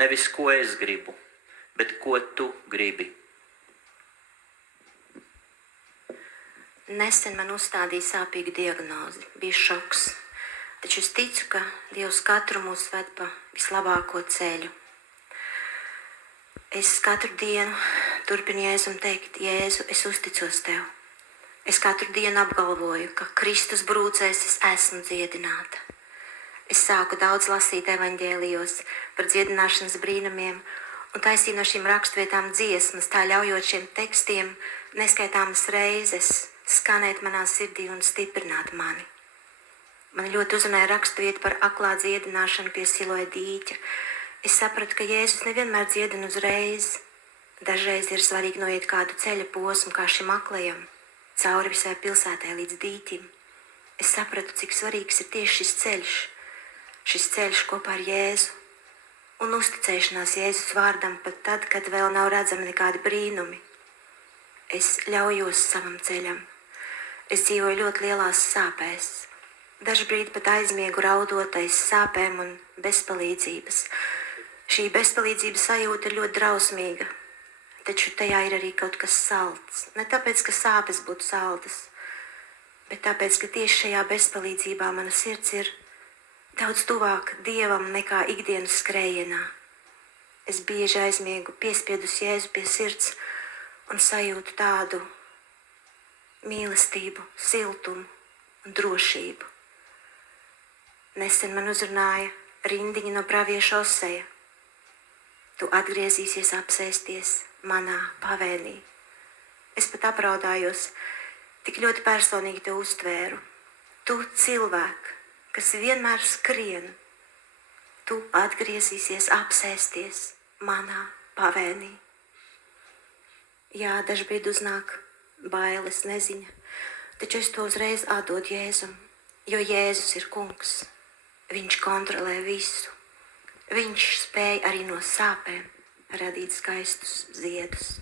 Nevis ko es gribu, bet ko tu gribi. Nesen man uzstādīja sāpīgu diagnozi, bija šoks. Taču es ticu, ka Dievs katru mūs ved pa vislabāko ceļu. Es katru dienu turpinu Jēzum teikt, Jēzu, es uzticos Tev. Es katru dienu apgalvoju, ka Kristus brūcēs es esmu dziedināta. Es sāku daudz lasīt evaņģēlijos par dziedināšanas brīnumiem un taisīju no šīm rakstvietām dziesmas, tā ļaujot šiem tekstiem neskaitāmas reizes skanēt manā sirdī un stiprināt mani. Man ļoti uzrunāja rakstvieta par aklā dziedināšanu pie Siloja dīķa. Es sapratu, ka Jēzus nevienmēr dziedina uzreiz. Dažreiz ir svarīgi noiet kādu ceļa posmu, kā šim aklajam, cauri visai pilsētai līdz dīķim. Es sapratu, cik svarīgs ir tieši šis ceļš kopā ar Jēzu un uzticēšanās Jēzus vārdam pat tad, kad vēl nav redzami nekādi brīnumi. Es ļaujos savam ceļam. Es dzīvoju ļoti lielās sāpēs. Dažbrīd pat aizmiegu raudot aiz sāpēm un bezpalīdzības. Šī bezpalīdzības sajūta ir ļoti drausmīga, taču tajā ir arī kaut kas salds. Ne tāpēc, ka sāpes būtu saldas, bet tāpēc, ka tieši šajā bezpalīdzībā mana sirds ir daudz tuvāk Dievam nekā ikdienas skrējienā. Es bieži aizmiegu piespiedus Jēzu pie sirds un sajūtu tādu mīlestību, siltumu un drošību. Nesen man uzrunāja rindiņa no pravieša Oseja. Tu atgriezīsies apsēsties manā pavēnī. Es pat apraudājos, tik ļoti personīgi te uztvēru. Tu cilvēk, kas vienmēr skrien, tu atgriezīsies apsēsties manā pavēnī. Jā, dažbrīd uznāk bailes, neziņa, taču es to uzreiz atdodu Jēzum, jo Jēzus ir kungs. Viņš kontrolē visu. Viņš spēj arī no sāpēm radīt skaistus ziedus.